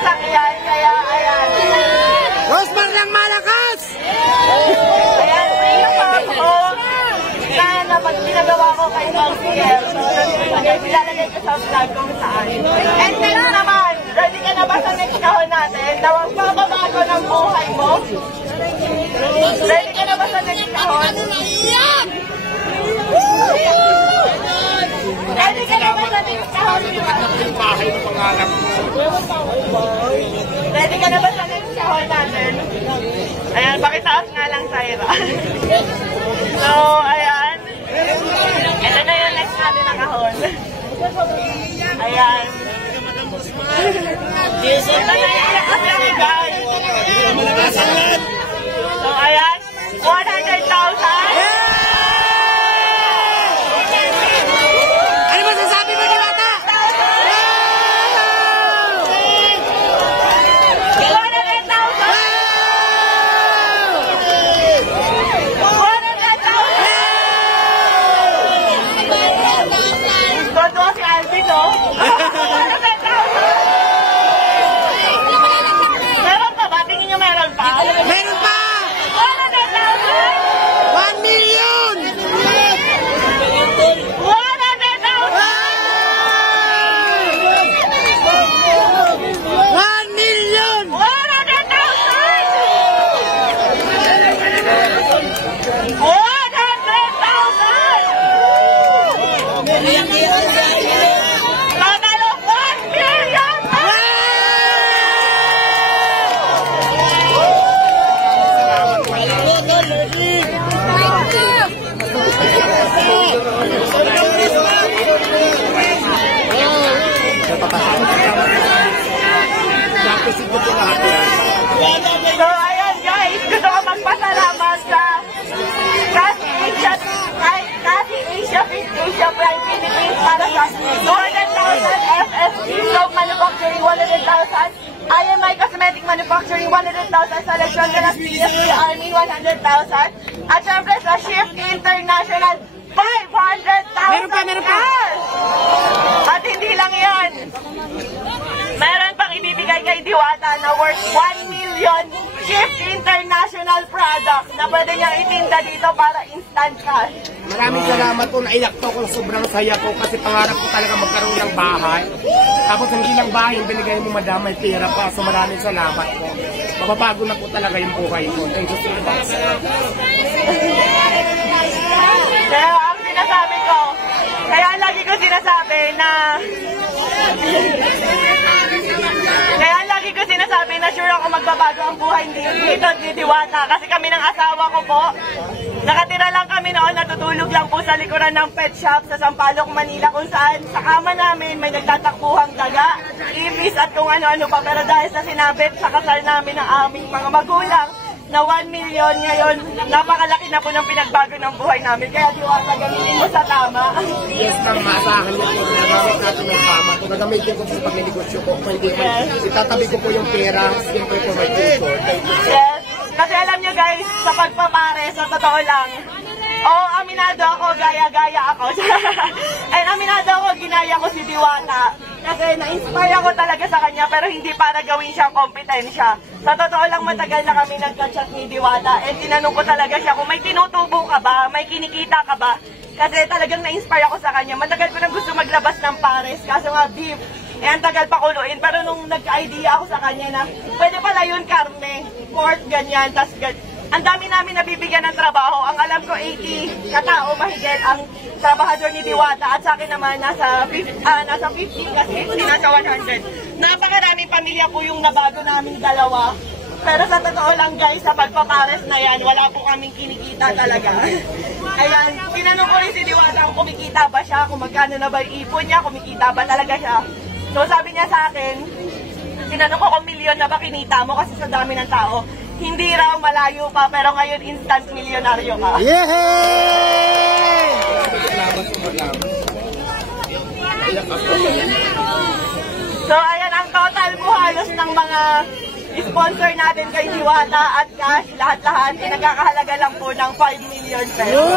sasakyan, kaya ayan. Rosmar lang malakas! Ayan, free pa ako. Na pag ginagawa ko kay Mousier, so ilalagay ko sa vlog kung saan. And next naman, ready ka na ba sa next kahon natin na magbabago ng buhay mo? Ready ka na ba sa next kahon? Ready ka na ba sa next kahon? Ready ka na ba sa next kahon natin? Ayan, pakitaas nga lang, Syra. So, ayan. Ito na yung next natin na kahon. Ayan. Ito na yung next natin, guys. So, ayan. 100,000. Ano masasabi mo, Diwata? 100,000. Todo si Alvin, no? 100,000. Meron pa ba? Tingin nyo meron pa? Meron pa! 100,000! 1 million! 1 million! So, ayan guys, gusto ko magpasalamat sa Cathy Asia Prime Philippines para sa 200,000, FSC Soap Manufacturing 100,000, IMI Cosmetic Manufacturing 100,000, sa Legion de las PSP Army 100,000, at syempre sa Shift International 500,000. Meron pa! At hindi lang yan. Meron pang ibibigay kay Diwata na worth 1 million Shift International product na pwede niyang itinda dito para instant cash. Maraming salamat po, naiyak to ko, sobrang saya po kasi pangarap ko talaga magkaroon ng bahay. Tapos hindi lang bahay, binigay mo madam, may pera pa, so maraming salamat po. Mababago na po talaga yung buhay ko. Thank you so much. Kaya ang sinasabi ko, kaya lagi ko sinasabi na sure ako magbabago ang buhay dito ni Diwata. Kasi kami ng asawa ko po, nakatira lang kami noon, natutulog lang po sa likuran ng pet shop sa Sampaloc, Manila, kung saan sa kama namin may nagtatakbuhang daga, ibis at kung ano-ano pa. Pero dahil sa sinabit sa kasal namin ng aming mga magulang, na 1 million ngayon, napakalaki na po ng pinagbago ng buhay namin. Kaya Diwata, gamitin mo sa tama. Yes, ma'am, maasahan niyo po. Nagamit natin ng tama. Kung nagamitin ko sa pag-negosyo ko, kung hindi ko, itatabi ko po yung pera, siyempre po may tutor. Yes. Kasi alam nyo guys, sa pagpapare, sa totoo lang, aminado ako, gaya-gaya ako. And aminado ako, ginaya ko si Diwata. Kasi na-inspire ako talaga sa kanya, pero hindi para gawin siyang kompetensya. Sa totoo lang, matagal na kami nagka-chat ni Diwata. And tinanong ko talaga siya kung may tinutubo ka ba, may kinikita ka ba. Kasi talagang na-inspire ako sa kanya. Matagal ko nang gusto maglabas ng pares, kaso nga beef. ang tagal pa kuluin. Pero nung nagka-idea ako sa kanya na pwede pala yun karne, pork, ganyan, tas ang dami namin nabibigyan ng trabaho. Ang alam ko 80 katao mahigit ang trabahador ni Diwata at sa akin naman nasa 50 kasi hindi nasa 100. Napakaraming pamilya po yung nabago naming dalawa. Pero sa totoo lang guys, sa pagpapares na yan, wala po kaming kinikita talaga. Ayan, tinanong ko rin si Diwata kung kumikita ba siya, kung magkano na ba yung ipon niya, kumikita ba talaga siya. So sabi niya sa akin, tinanong ko kung milyon na ba kinita mo kasi sa dami ng tao. Hindi raw, malayo pa, pero ngayon instant milyonaryo ka. Yehey! So ayan, ang total po halos ng mga sponsor natin kay Diwata at cash, lahat-lahat, nagkakahalaga lang po ng 5 million pesos.